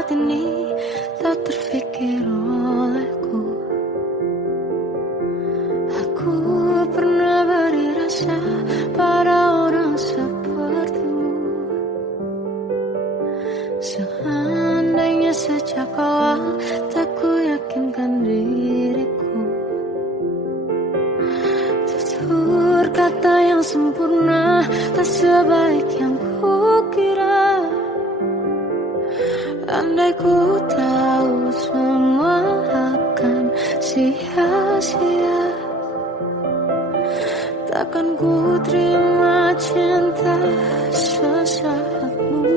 saat ini tak terfikir olehku. Aku pernah beri rasa pada orang sepertimu. Seandainya sejak awal tak ku yakinkan diriku. Tutur kata yang sempurna tak sebaik yang ku kira. Andai ku tahu semua akan sia-sia, takkan ku terima cinta sesaatmu.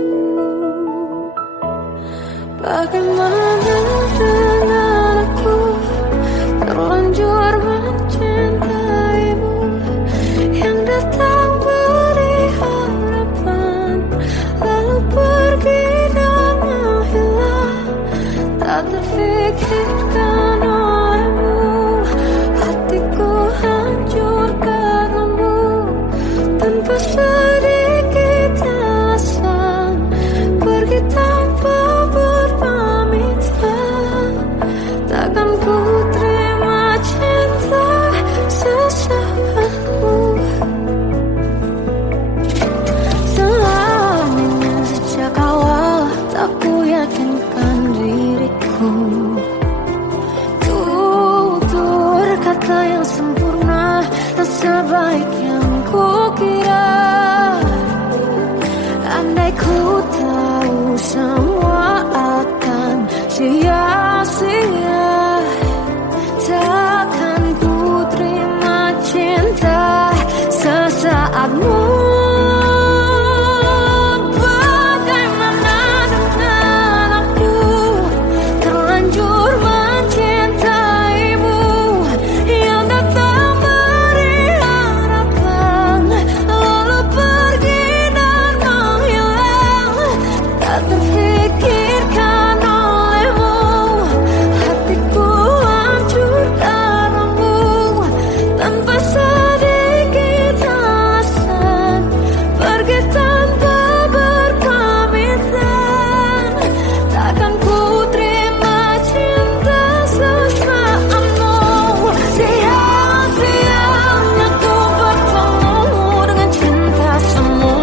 Bagaimana dengan aku terlanjur mencintaimu, yang datang beri harapan lalu pergi dan menghilang, tak terfikirkan olehmu. Hatiku hancur karenamu tanpa sedikit alasan, pergi tanpa berpamitan. Takkan ku terima cinta sesaatmu. Selamanya sejak awal tak ku yakinkan diriku. Tutur kata yang sempurna tak sebaik yang ku kira. Andai ku tahu semua akan sia-sia, takkan ku terima cinta sesaatmu. Bagaimana dengan aku terlanjur mencintaimu, yang datang beri harapan lalu pergi dan menghilang, tak terfikirkan olehmu. Hatiku hancur karenamu tanpa sedikit alasan, pergi tanpa berpamitan. Takkan ku terima cinta sesaatmu. Siang-siangnya ku bertemu dengan cinta semu,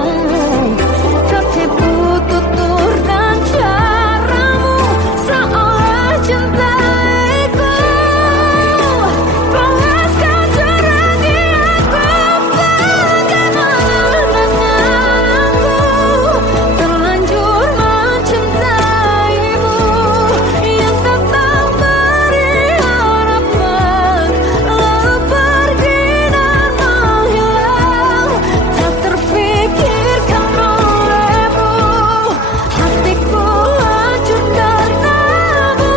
tertipu tutur dan caramu, seolah cintaiku. Panaskan jerami aku, bagaimana dengan aku terlanjur mencintaimu, yang datang beri harapan lalu pergi dan menghilang, tak terfikirkan olehmu. Hatiku hancur karenamu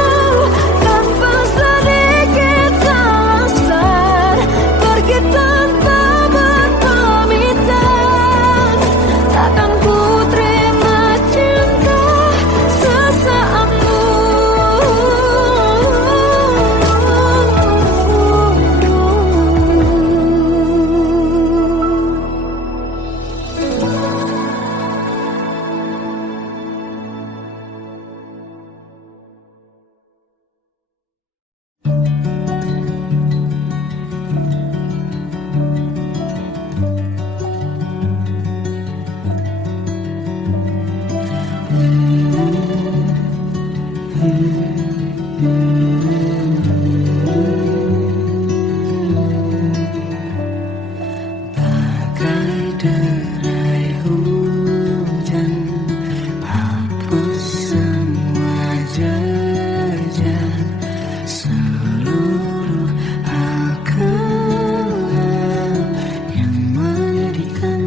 tanpa sedikit alasan, pergi tanpa berpamitan. Takkan ku terima cinta sesaatmu. Bagai derai hujan, hapus semua jejak, seluruh akal yang menyedihkan.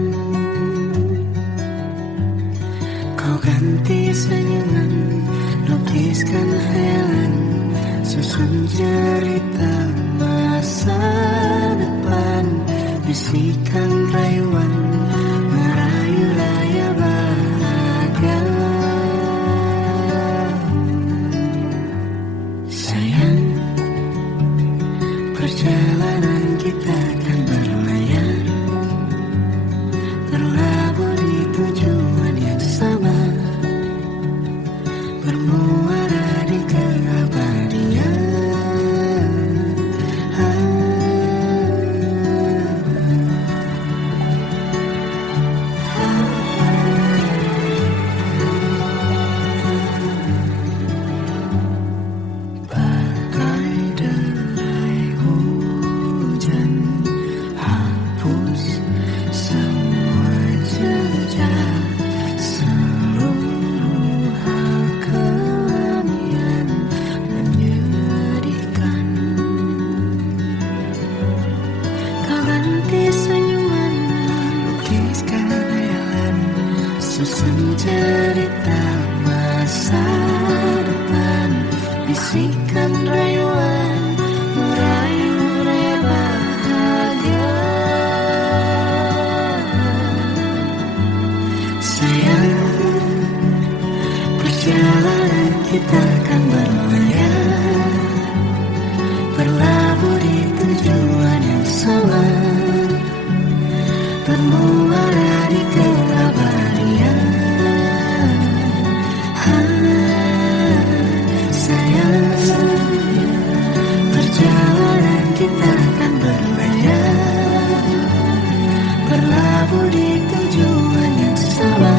Kau ganti senyuman, lukiskan hayalan, susun cerita masa depan, bisikan rayuan, merayu layar bahagia. Sayang, perjalanan kita kan berlayar, terlabur di tujuan yang sama, bermula bisikan rayuan merayu raya bahagia. Sayang, perjalanan kita akan berlayar, berlabuh di tujuan yang sama, bermuara di keabadian. Sayang, perjalanan kita akan berlayar, berlabuh di tujuan yang sama.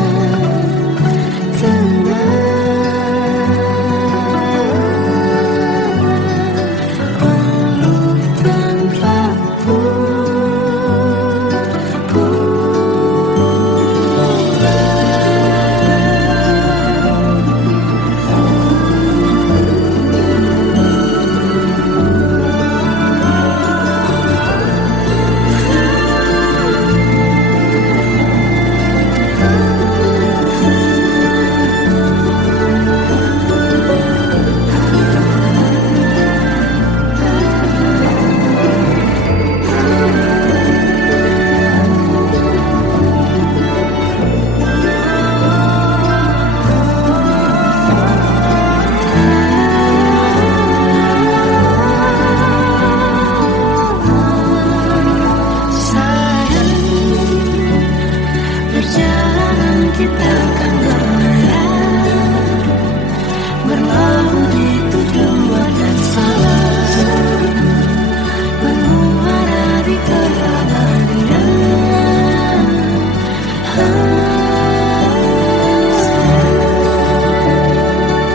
Kita akan berlayar, berlabuh di tujuan yang sama, bermuara di keabadian.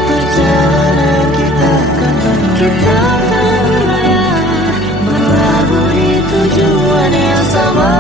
Perjalanan kita akan berlayar, berlabuh di tujuan yang sama.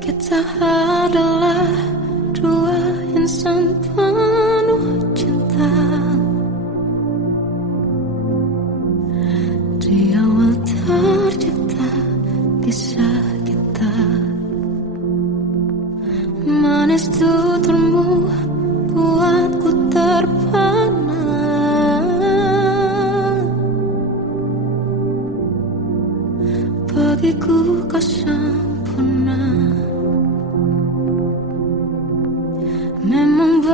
Kita adalah dua insan penuh cinta. Di awal tercipta kisah kita, manis tuturmu buatku terpana. Bagiku kau sempurna. Memang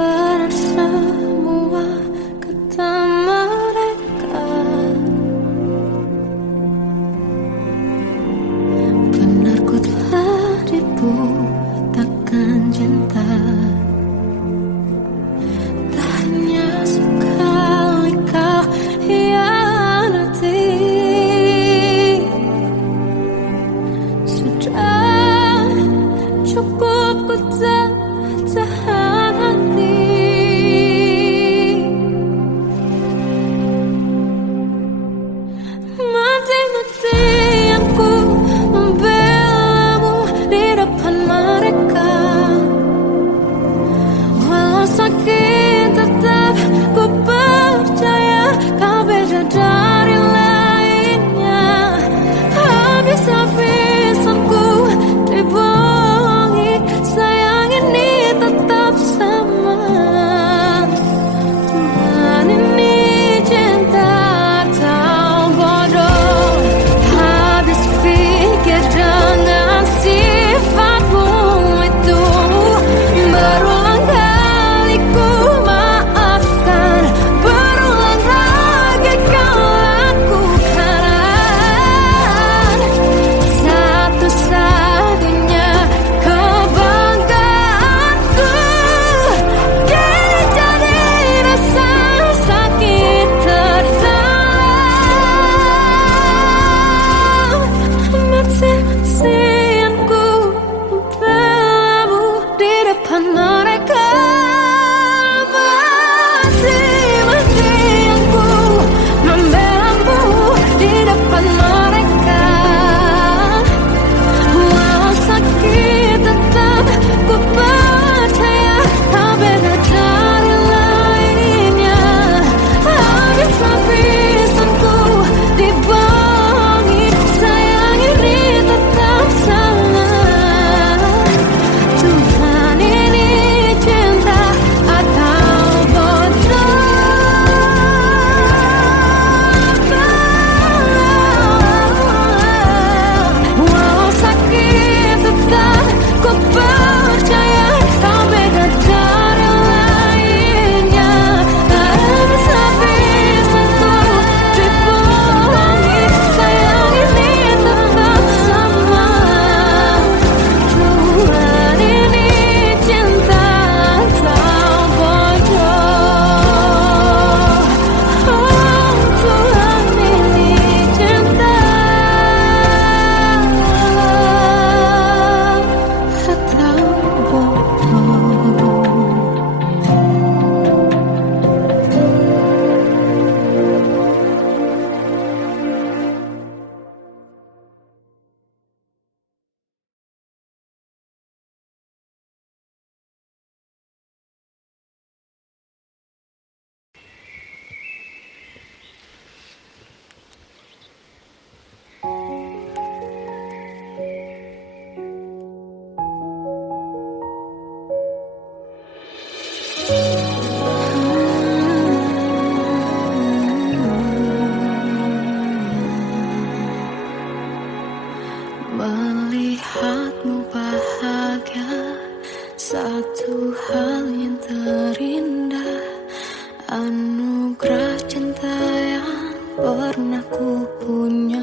anugerah cinta yang pernah ku punya.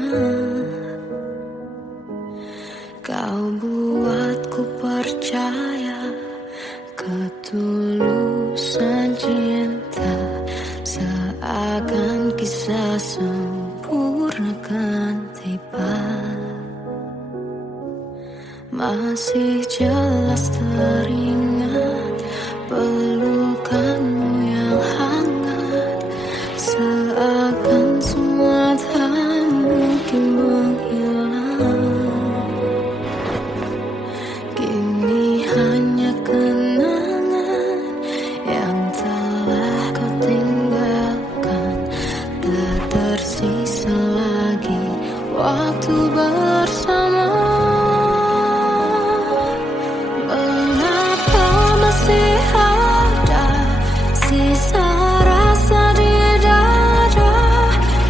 Kau buatku percaya ketulusan cinta, seakan kisah sempurna kan tiba. Masih jelas teringat pelukanmu yang hangat, seakan semua tak mungkin menghilang. Kini hanya kenangan yang telah kau tinggalkan, tak tersisa lagi waktu bersama. Mengapa masih ada sisa rasa di dada,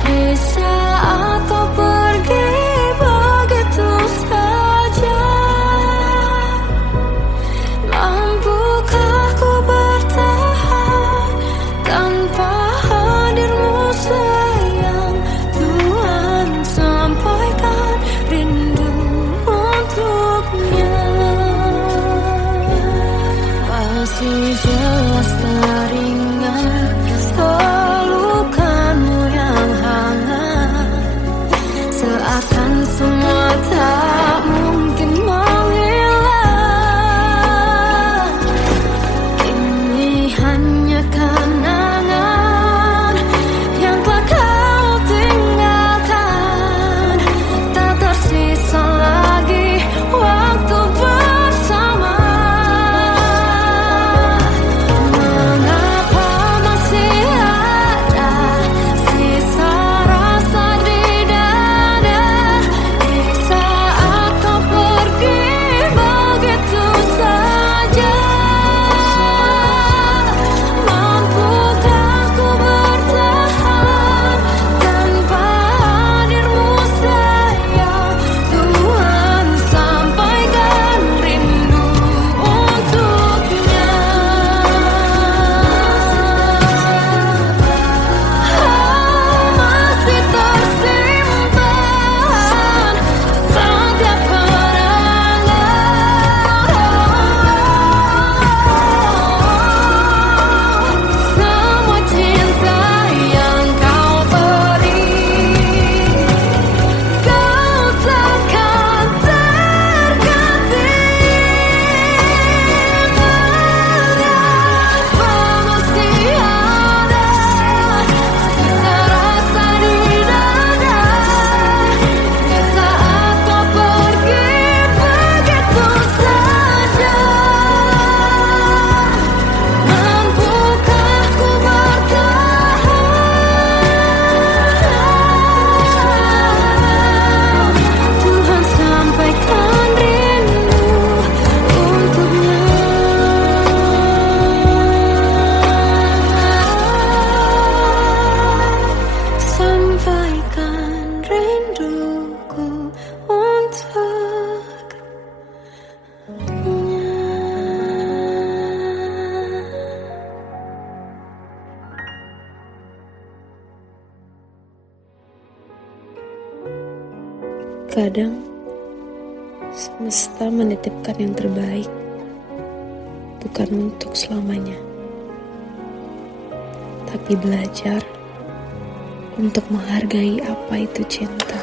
di saat kau pergi begitu saja? Mampukah ku bertahan tanpa hadirmu sayang? Tuhan, sampaikan rindu untuknya. Masih jelas teringat pelukanmu yang hangat, seakan semua tak mungkin menghilang. Kini hanya kenangan yang telah kau tinggalkan, tak tersisa lagi waktu bersama. Mengapa masih ada sisa rasa di dada, di saat kau pergi begitu saja? Mampukah ku bertahan tanpa hadirmu sayang? Tuhan, sampaikan rindu untuknya. Masih tersimpan setiap kenangan, semua cinta yang kau beri. Kau takkan terganti. Mengapa masih ada sisa rasa di dada, di saat kau pergi begitu saja? Mampukah ku bertahan? Tuhan, sampaikan rindu untuknya. Sampaikan rinduku untuknya. Kadang semesta menitipkan yang terbaik, bukan untuk selamanya, tapi belajar untuk menghargai apa itu cinta.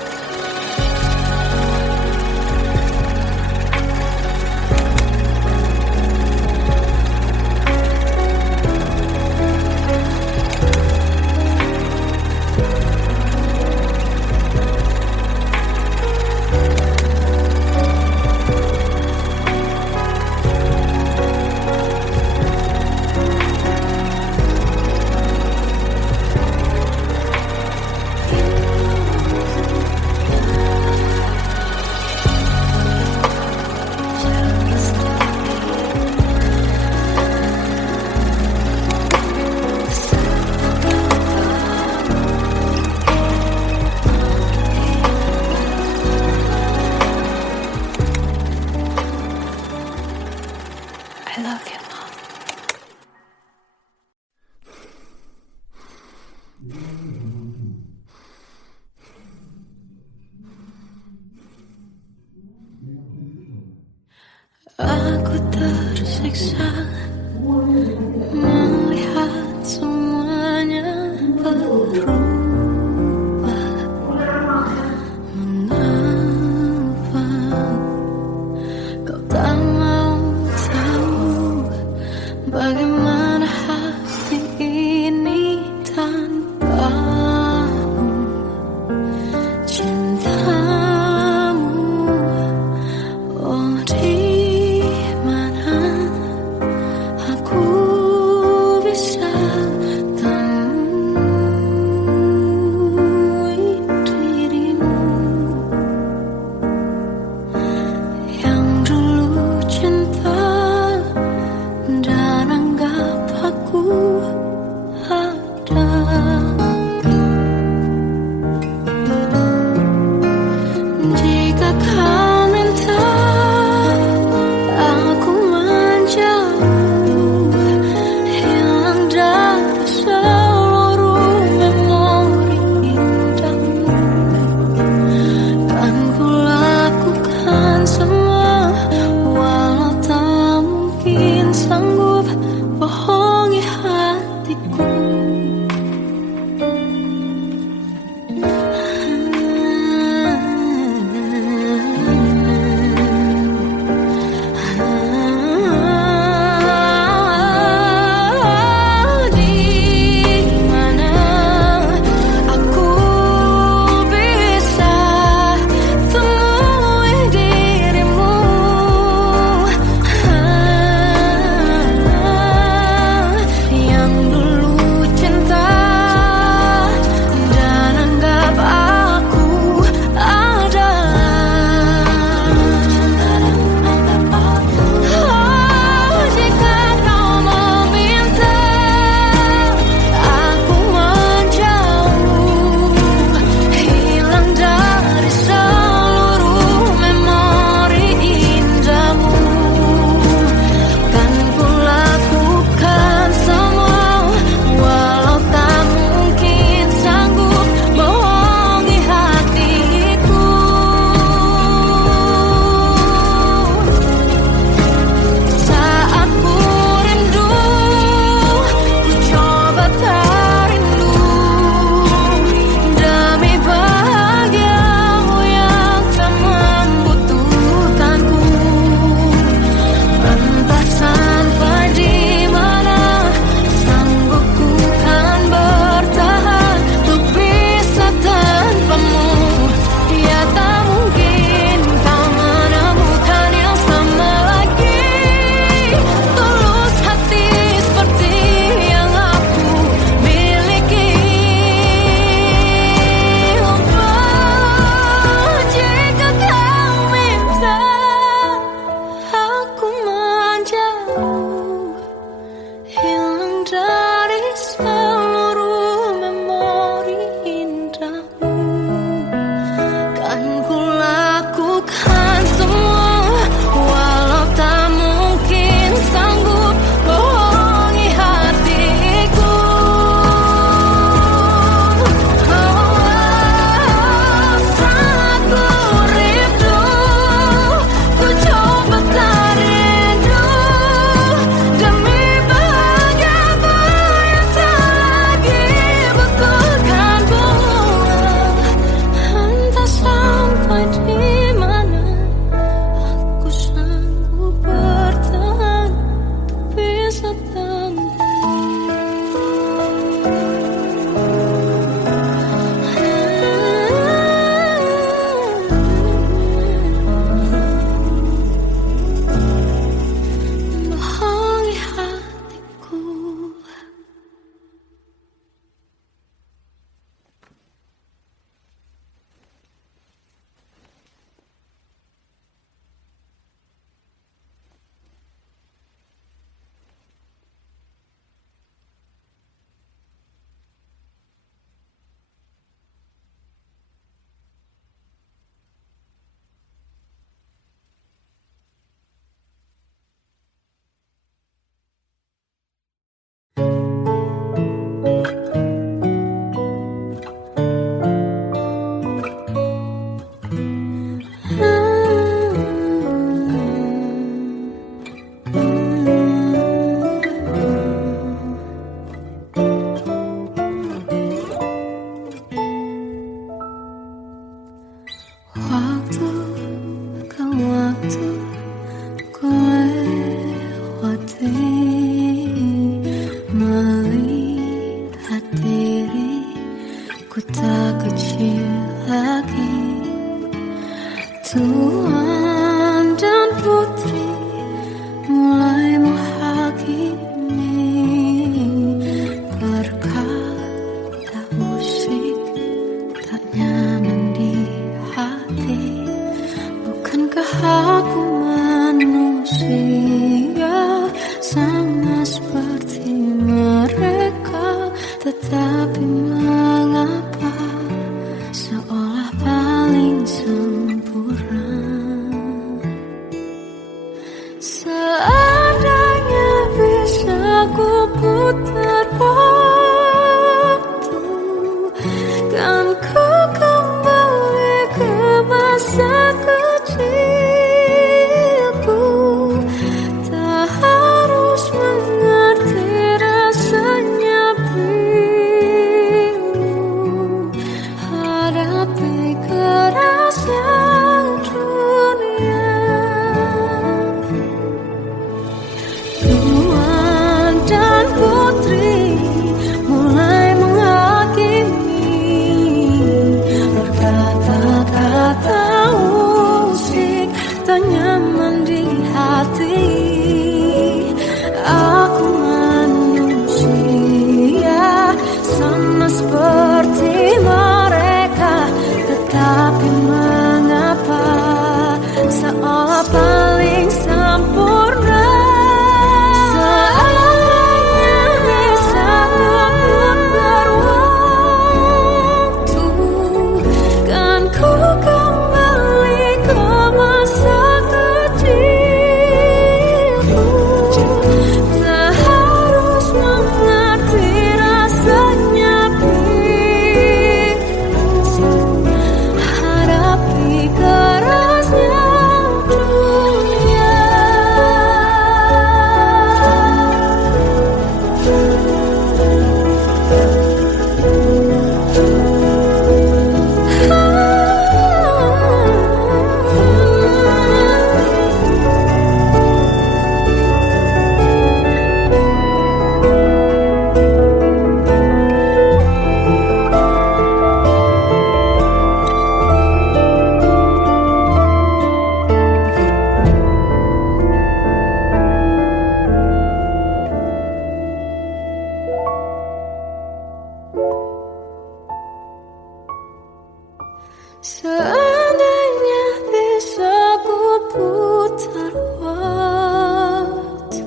Seandainya bisa ku putar waktu,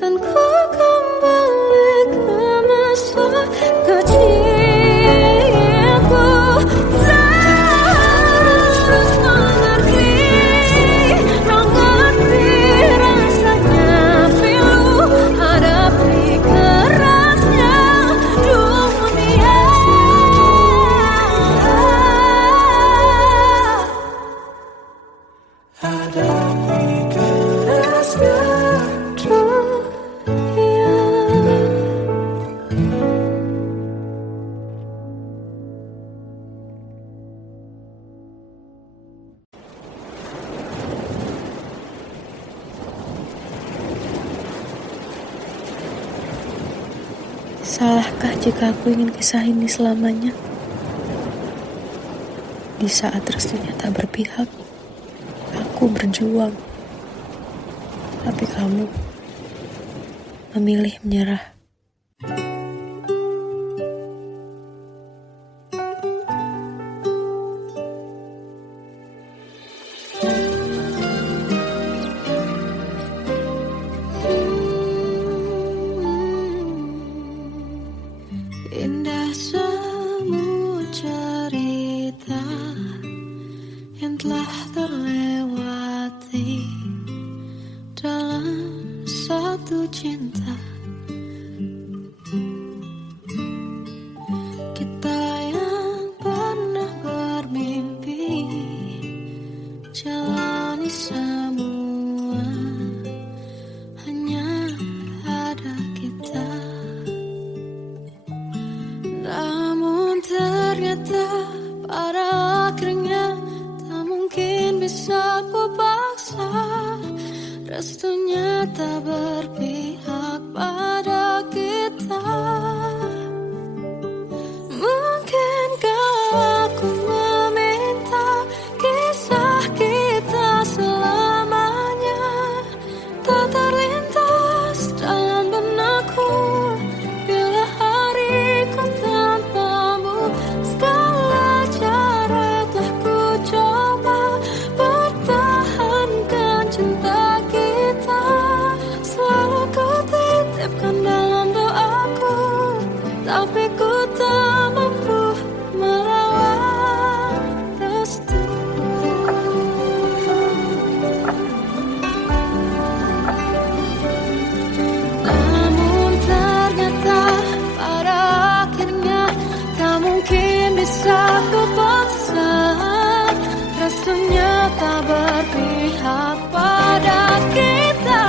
kan ku kembali ke masa kecilku. Terus mengerti, mengerti rasanya pilu hadapi kerasnya dunia. Hadapi kerasnya dunia. Salahkah jika aku ingin kisah ini selamanya? Di saat restunya tak berpihak, aku berjuang. Tapi kamu memilih menyerah. Indah semua cerita yang telah terlewati dalam satu cinta. Kita yang pernah bermimpi jalani semua, hanya ada kita. Namun ternyata pada akhirnya tak mungkin bisa ku paksa. Restunya tak berpihak pada kita. Mungkinkah aku meminta kisah kita selamanya tak terlintas dalam benakku bila hariku tanpamu. Segala cara telah ku coba pertahankan cinta kita. Selalu ku titipkan dalam doaku, tapi ku tak mampu merawat restu. Namun ternyata pada akhirnya tak mungkin bisa ku paksa. Restunya tak berpihak pada kita.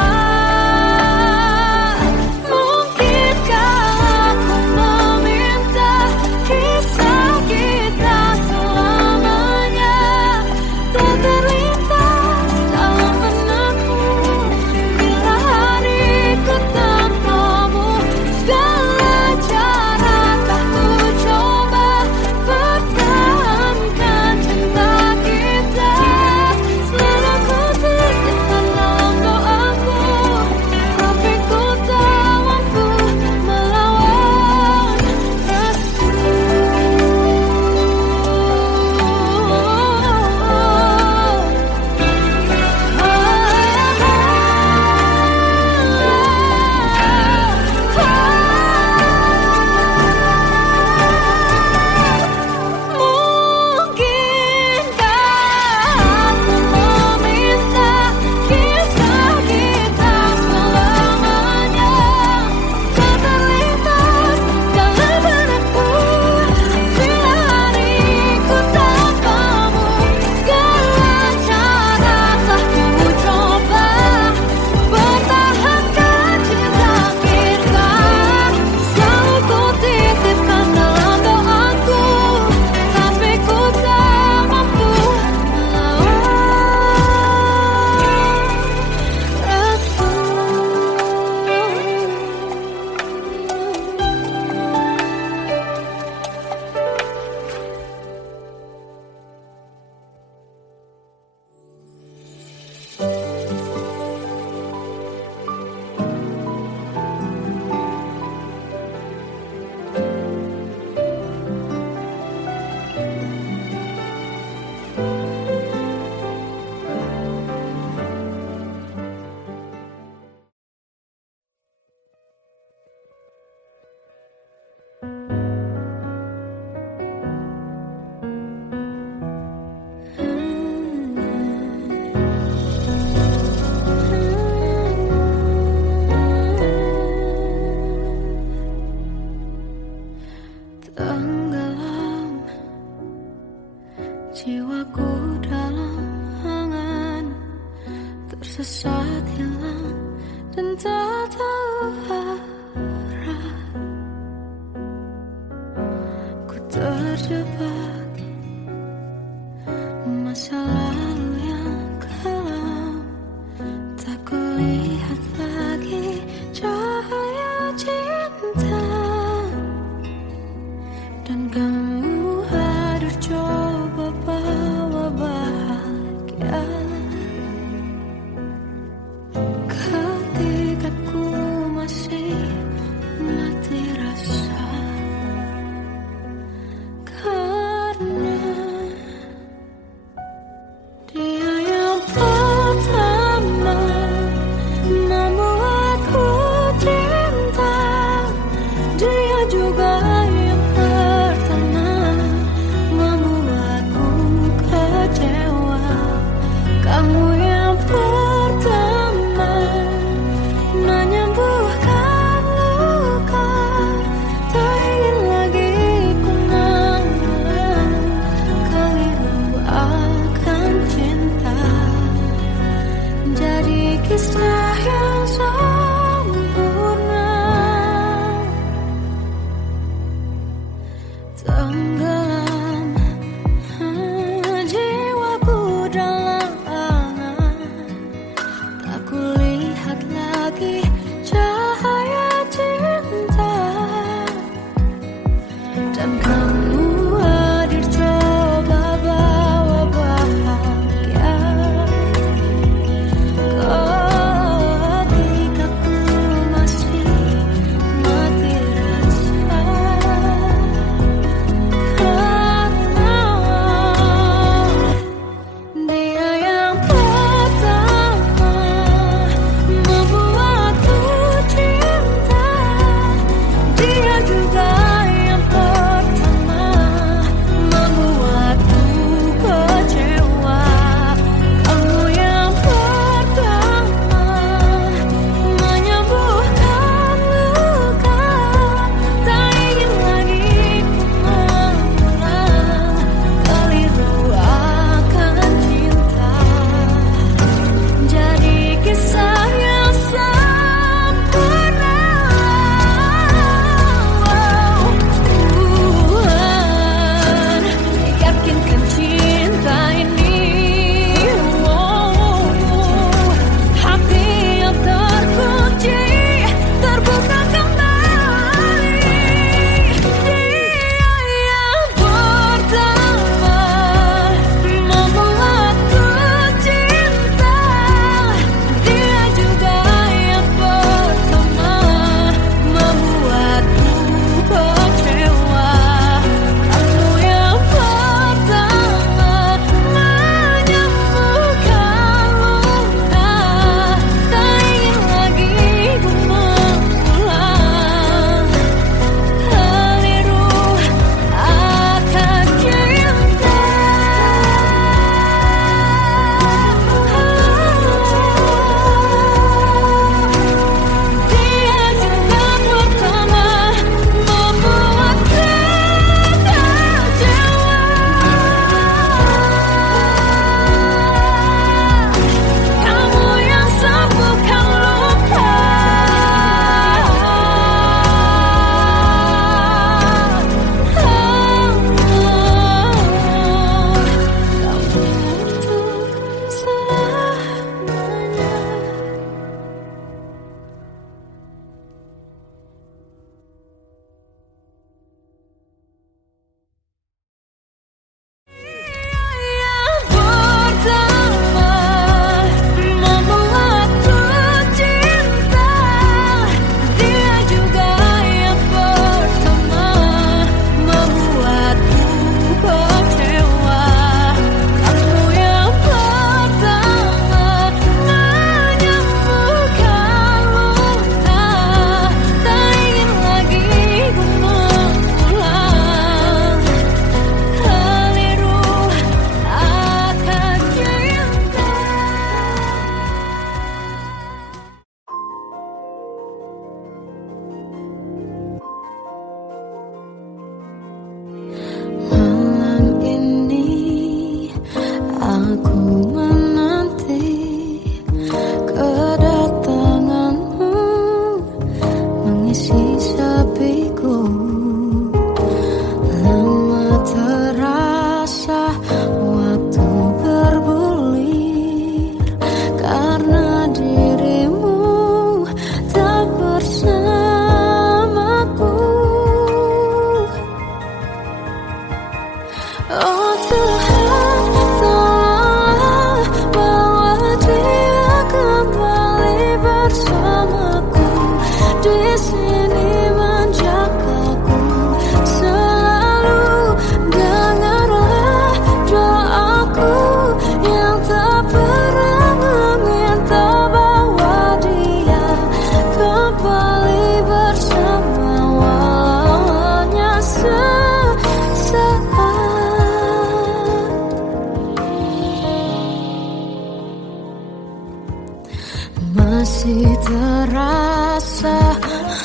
terjebak masa lalu yang kelam. Tak kulihat lagi cahaya cinta, dan kamu hadir coba bawa bahagia. Ketika ku masih mati rasa,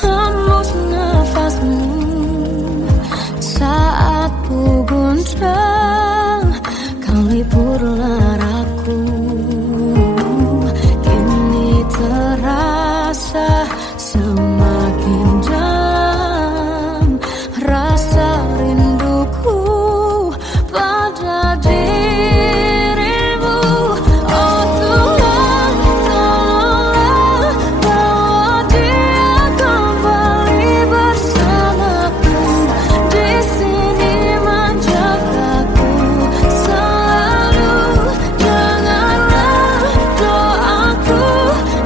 hembus nafasmu saat ku goncang, kau liburlah aku. Kini terasa semakin dalam rasa rinduku pada dirimu. Oh Tuhan, tolonglah bawa dia kembali bersamaku. Di sini menjagaku selalu. Janganlah doaku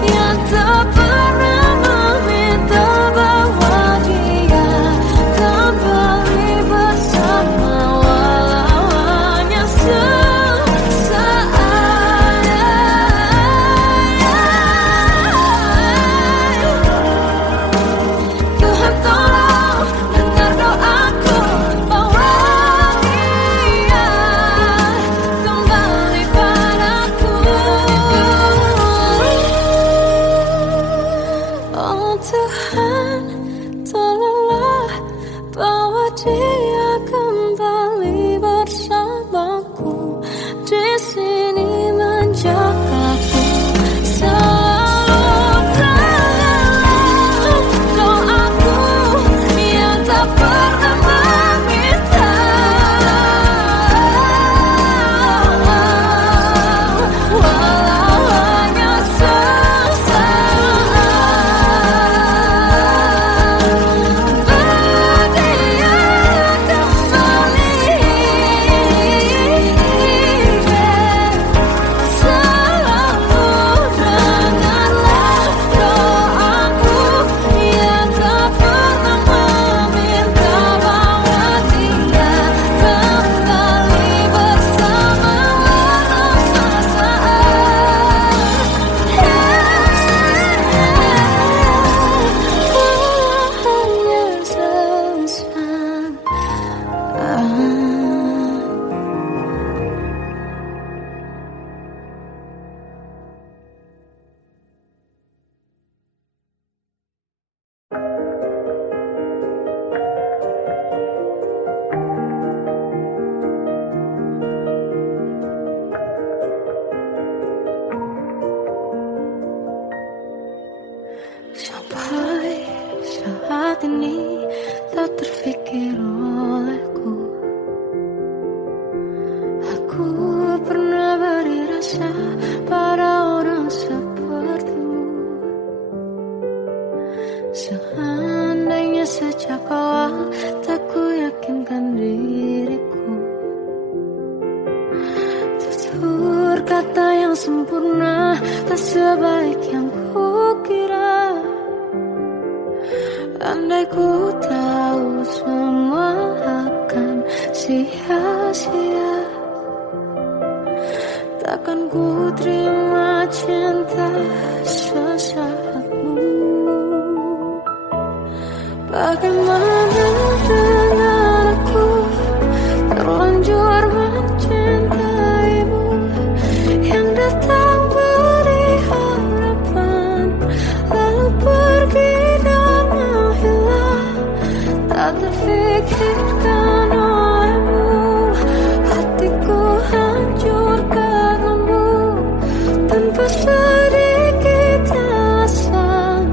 yang tak pernah meminta bawa dia kembali bersama, walau hanya sesaat. Tuhan tolong dengar doaku, bawa dia kembali padaku. Oh Tuhan, tolonglah bawa dia kembali bersamaku. Di sini menjagaku selalu. Janganlah doaku yang tak pernah meminta, walau hanya sesaat. Berdia kembali selalu. Dengarlah doaku yang tak pernah meminta, bawa dia kembali bersama, walau sesaat. Hanya sesaat. Sampai saat ini tak terfikir olehku, aku pernah beri rasa pada orang sepertimu. Seandainya sejak awal tak ku yakinkan diriku, tutur kata yang sempurna tak sebaik yang kukira. Andai ku tahu semua akan sia-sia, takkan ku terima cinta sesaatmu. Bagaimana dengan aku terlanjur mencintaimu, yang datang beri harapan lalu pergi dan menghilang, tak terfikirkan olehmu. Hatiku hancur karenamu, tanpa sedikit alasan,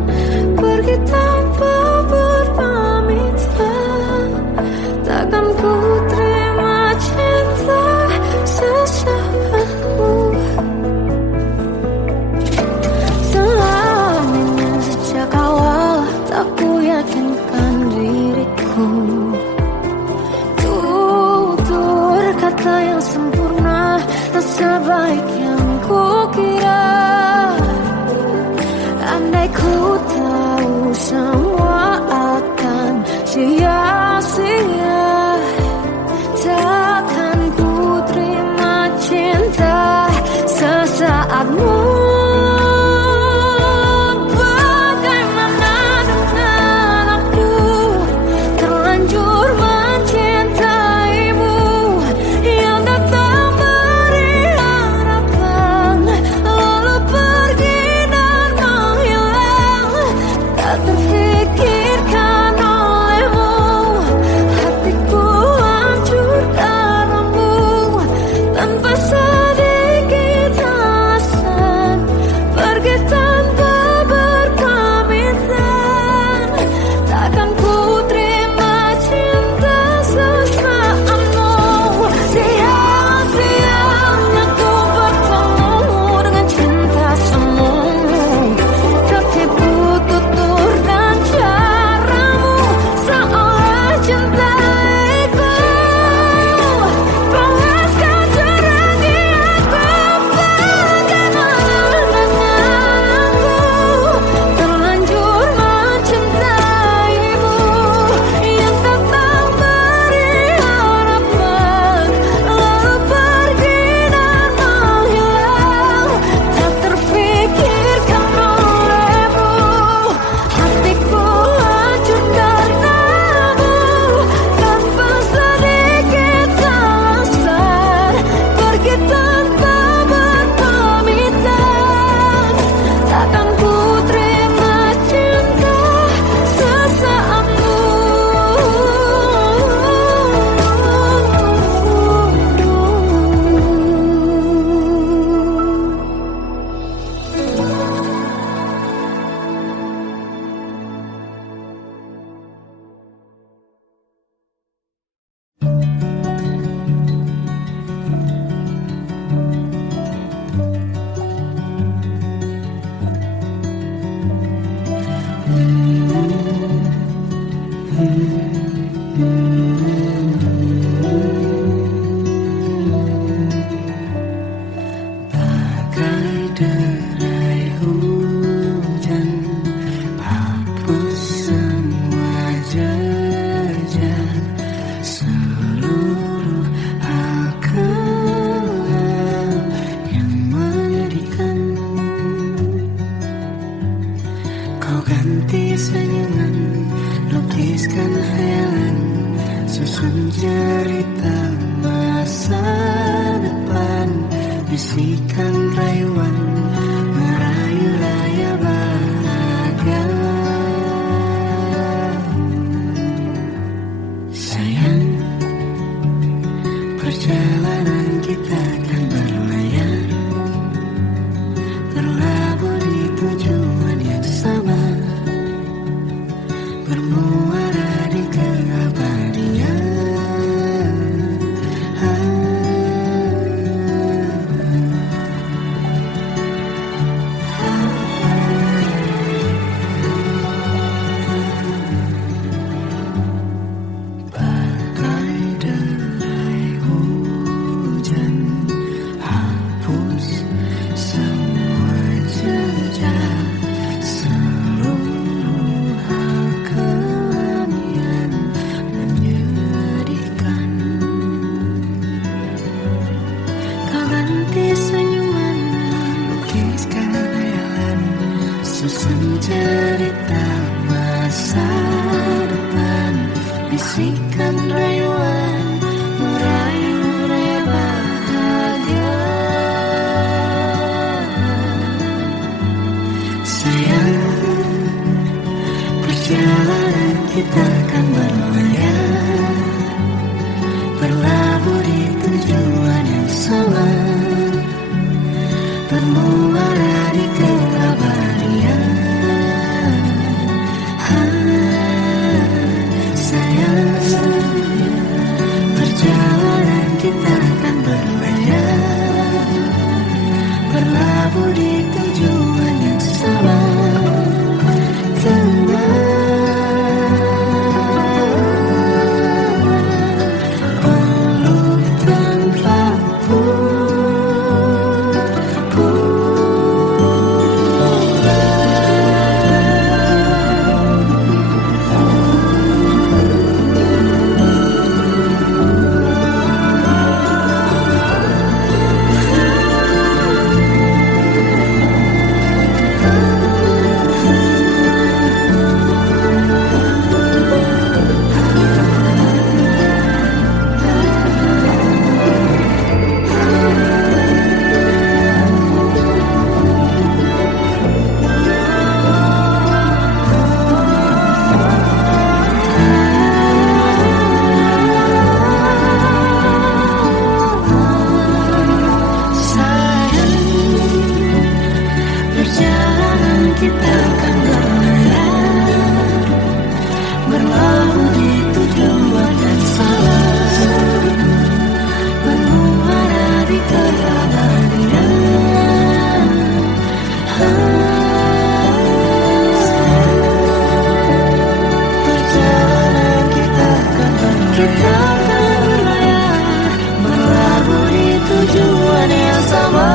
pergi tanpa berpamitan. Takkan ku terima cinta sesaatmu. Selamanya sejak awal tak ku yakinkan diriku, tutur kata yang sempurna tak sebaik yang kukira. Andai ku tahu semua akan sia-sia, takkan ku terima cinta sesaatmu. Bagaimana dengan aku terlanjur mencintaimu, yang datang beri harapan lalu pergi dan menghilang, tak terfikir lukiskan hayalan, susun cerita masa depan, bisikan rayuan, merayu raya bahagia. Sayang, perjalanan kita akan berlayar, berlabuh di tujuan yang sama, bermuara di keabadian. Bagai derai hujan, hapus semua jejak, seluruh hal kelam yang menyedihkan. Kau ganti senyuman, lukiskan hayalan, susun cerita masa depan, bisikan rayuan, merayu raya bahagia. Sayang, perjalanan kita akan berlayar, berlabuh di tujuan yang sama, bermuara di keabadian. Sayang, perjalanan kita akan berlayar, berlabuh di tujuan yang sama, peluk tanpa kita akan berlayar, berlabuh di tujuan yang sama, bermuara di keabadian. Perjalanan kita akan berlayar, berlabuh di tujuan yang sama.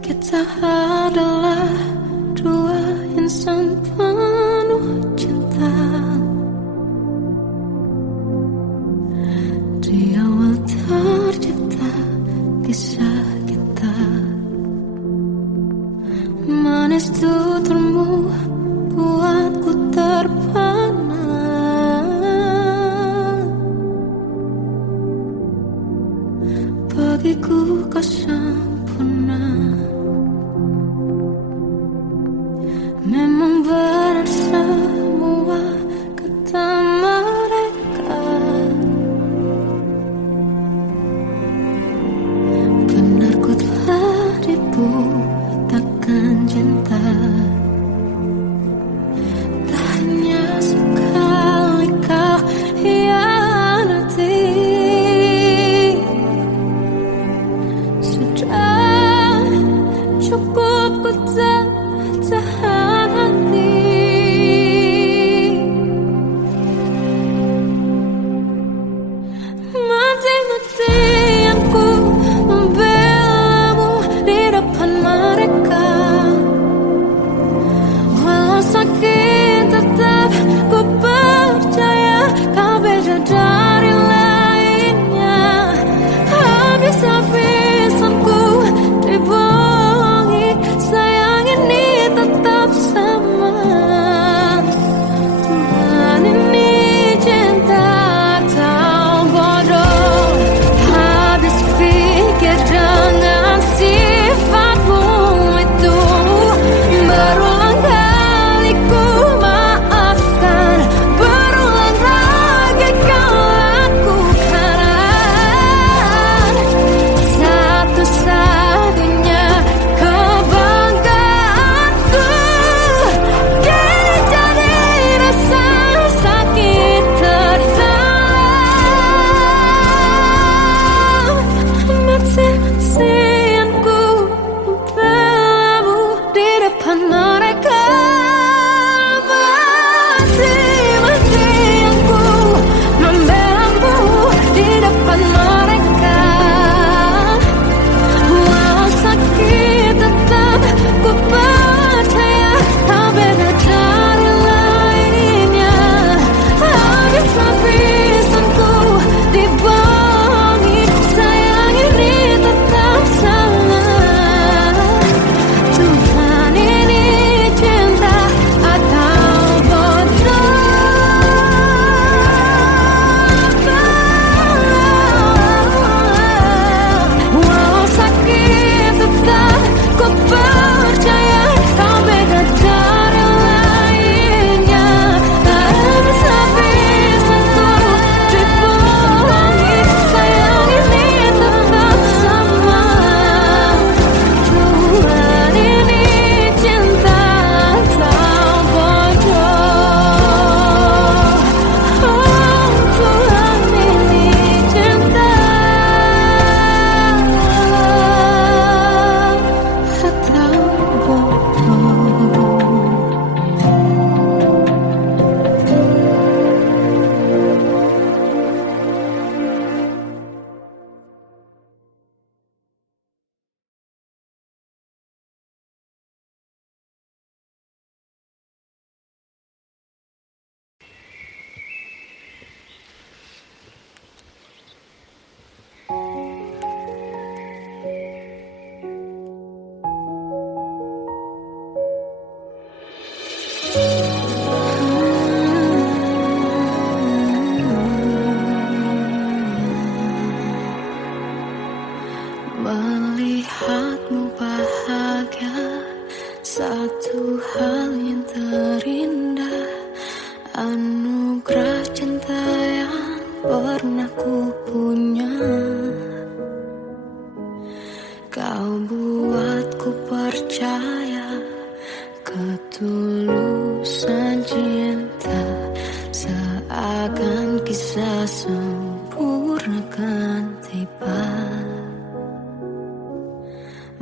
Kita adalah dua insan penuh cinta. Di awal tercipta kisah kita, manis tuturmu buatku terpana. Bagiku kau sempurna. Memang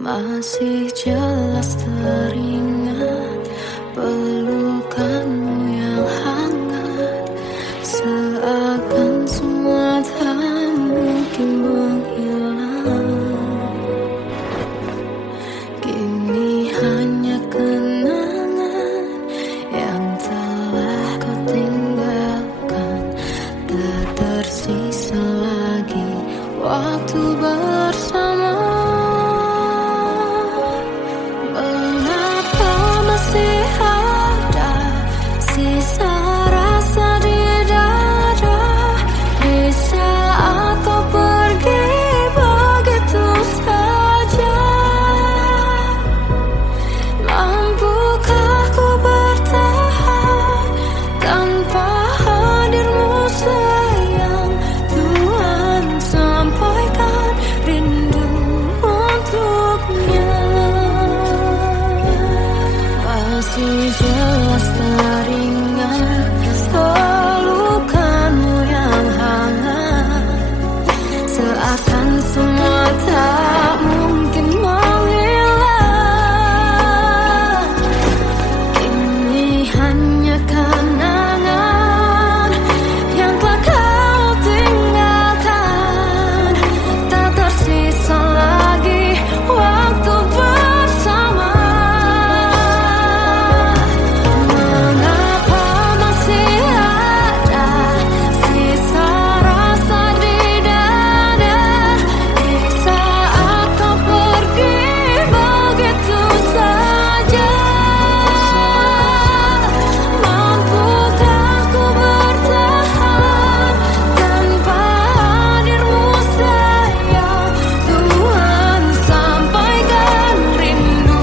Masih jelas teringat pelukanmu yang hangat, seakan semua tak mungkin menghilang. Kini hanya kenangan yang telah kau tinggalkan. Tak tersisa lagi waktu bersama. Mengapa masih ada sisa rasa di dada, di saat kau pergi begitu saja? Mampukah ku bertahan tanpa hadirmu sayang? Tuhan, sampaikan rindu untuknya. Masih jelas teringat pelukanmu yang hangat, seakan semua tak mungkin menghilang. Kini hanya kenangan yang telah kau tinggalkan. Tak tersisa lagi waktu bersama. Mengapa masih ada sisa rasa di dada, di saat kau pergi begitu saja? Mampukah ku bertahan tanpa hadirmu sayang? Tuhan, sampaikan rindu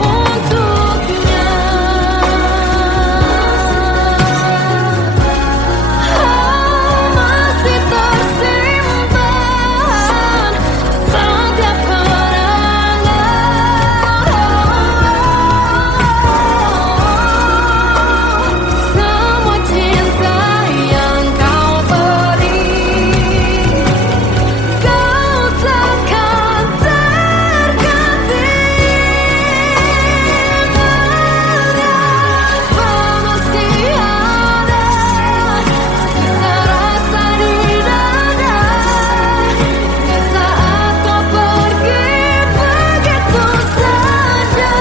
untuknya. Masih tersimpan setiap kenangan, semua cinta yang kau beri. Kau takkan terganti. Mengapa masih ada sisa rasa di dada, di saat kau pergi begitu saja?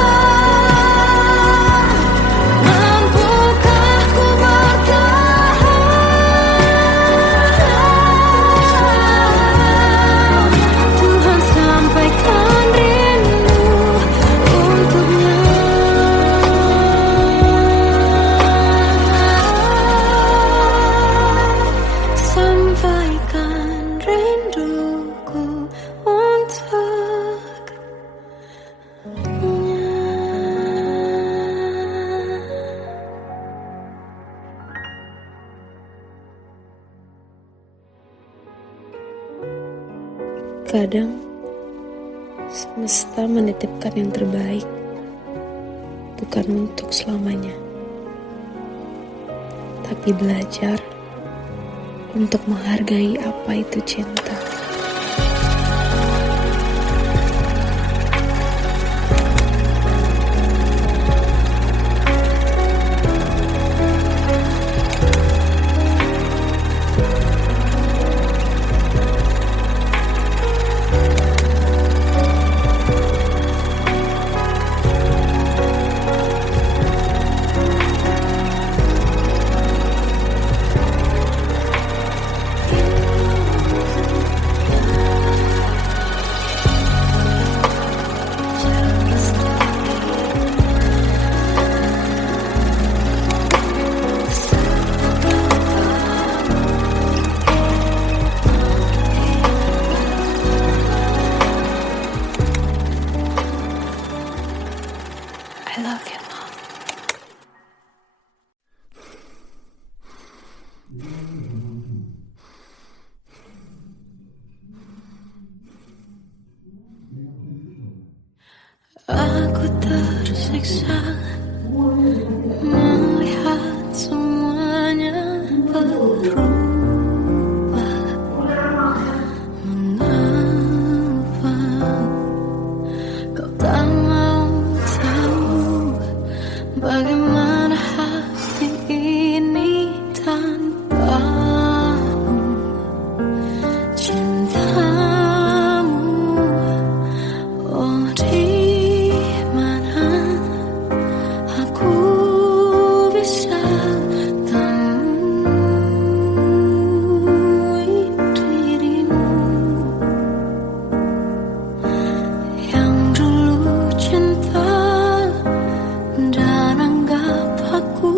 Mampukah ku bertahan? Tuhan, sampaikan rindu untuknya. Sampaikan rinduku untuknya. Kadang semesta menitipkan yang terbaik, bukan untuk selamanya, tapi belajar untuk menghargai apa itu cinta. I love you, Mom. Aku tersiksa melihat semuanya berubah. Mengapa kau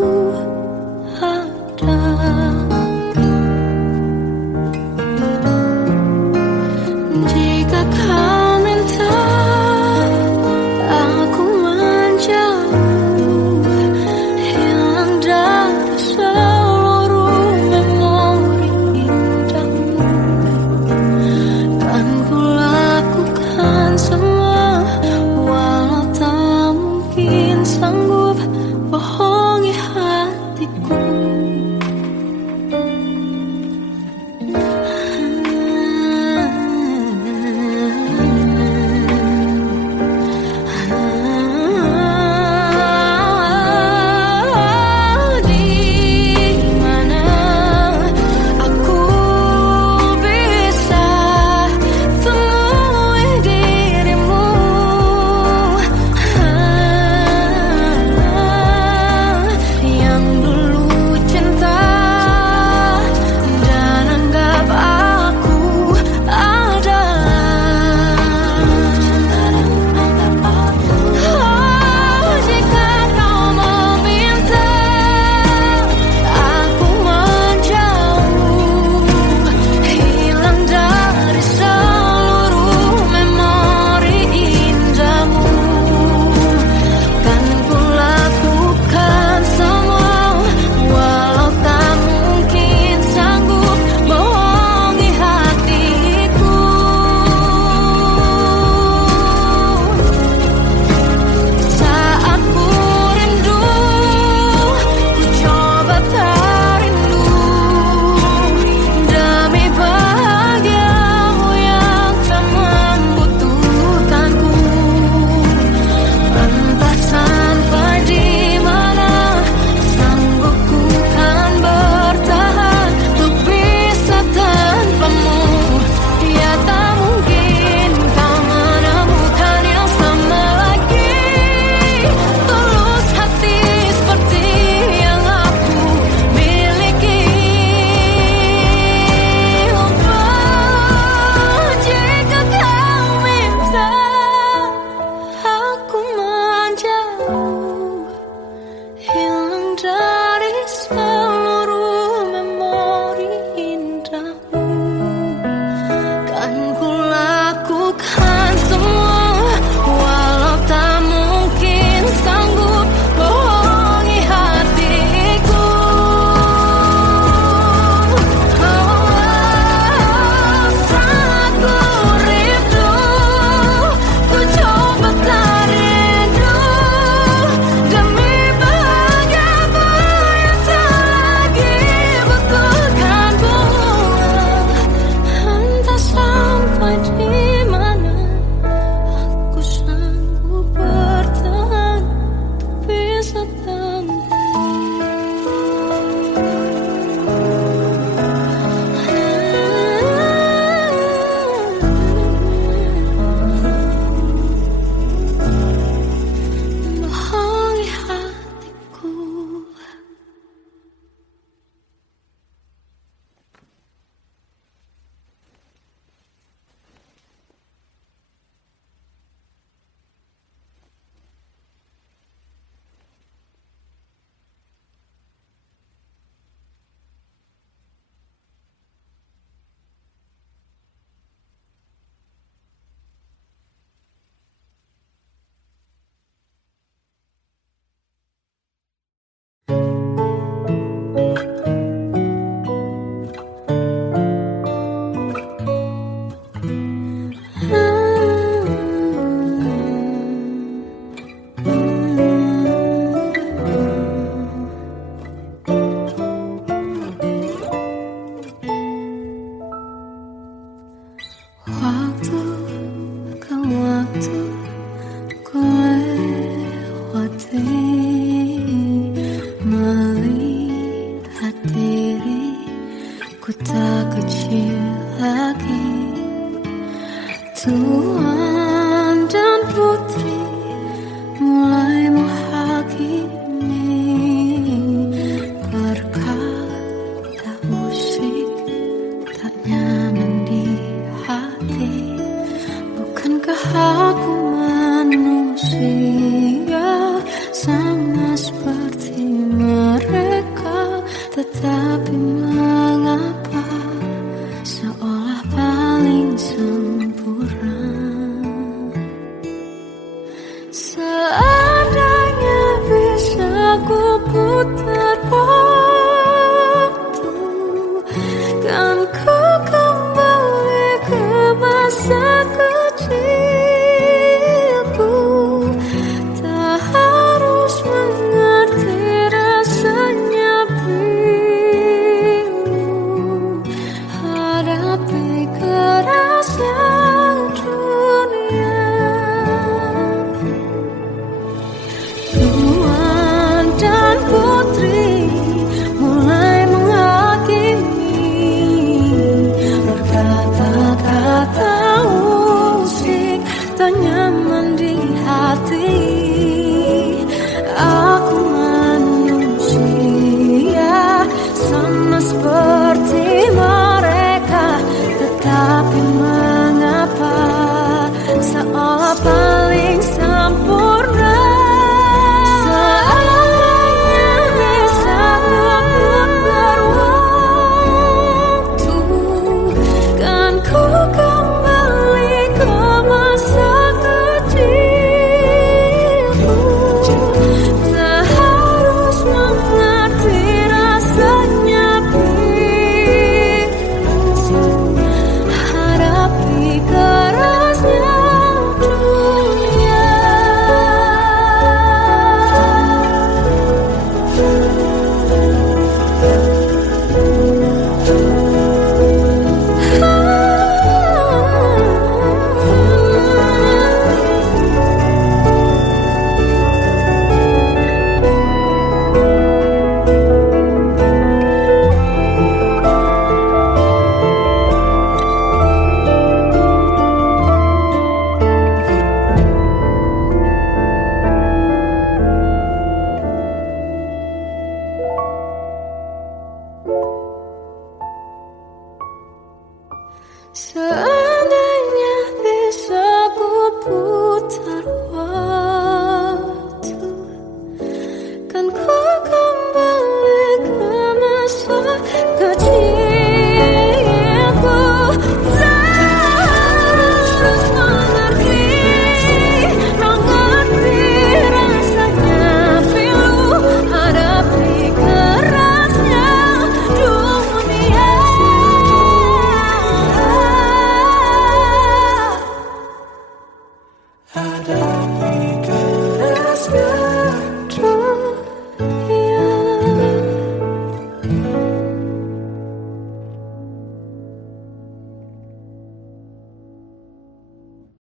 ada. Jika kau minta aku menjauh, hilang dari seluruh memori indahmu, kan ku lakukan semua, walau tak mungkin sanggup bohongi hatiku. Tuan dan putri mulai menghakimi berkata musik tak nyaman di hati. Bukankah aku manusia sama seperti mereka? Tetapi mengapa seolah paling sempurna. Seandainya bisa ku putar waktu, kan ku kembali ke masa kecilku. Tak harus mengerti rasanya pilu, hadapi kerasnya dunia. Tuan dan putri mulai menghakimi, berkata-kata usik tak nyaman di hati. Aku manusia sama seperti mereka, tetapi mengapa seolah paling sempurna. Seandainya bisa ku putar waktu, kan ku kembali ke masa kecilku. Tak harus mengerti rasanya pilu, hadapi kerasnya dunia. So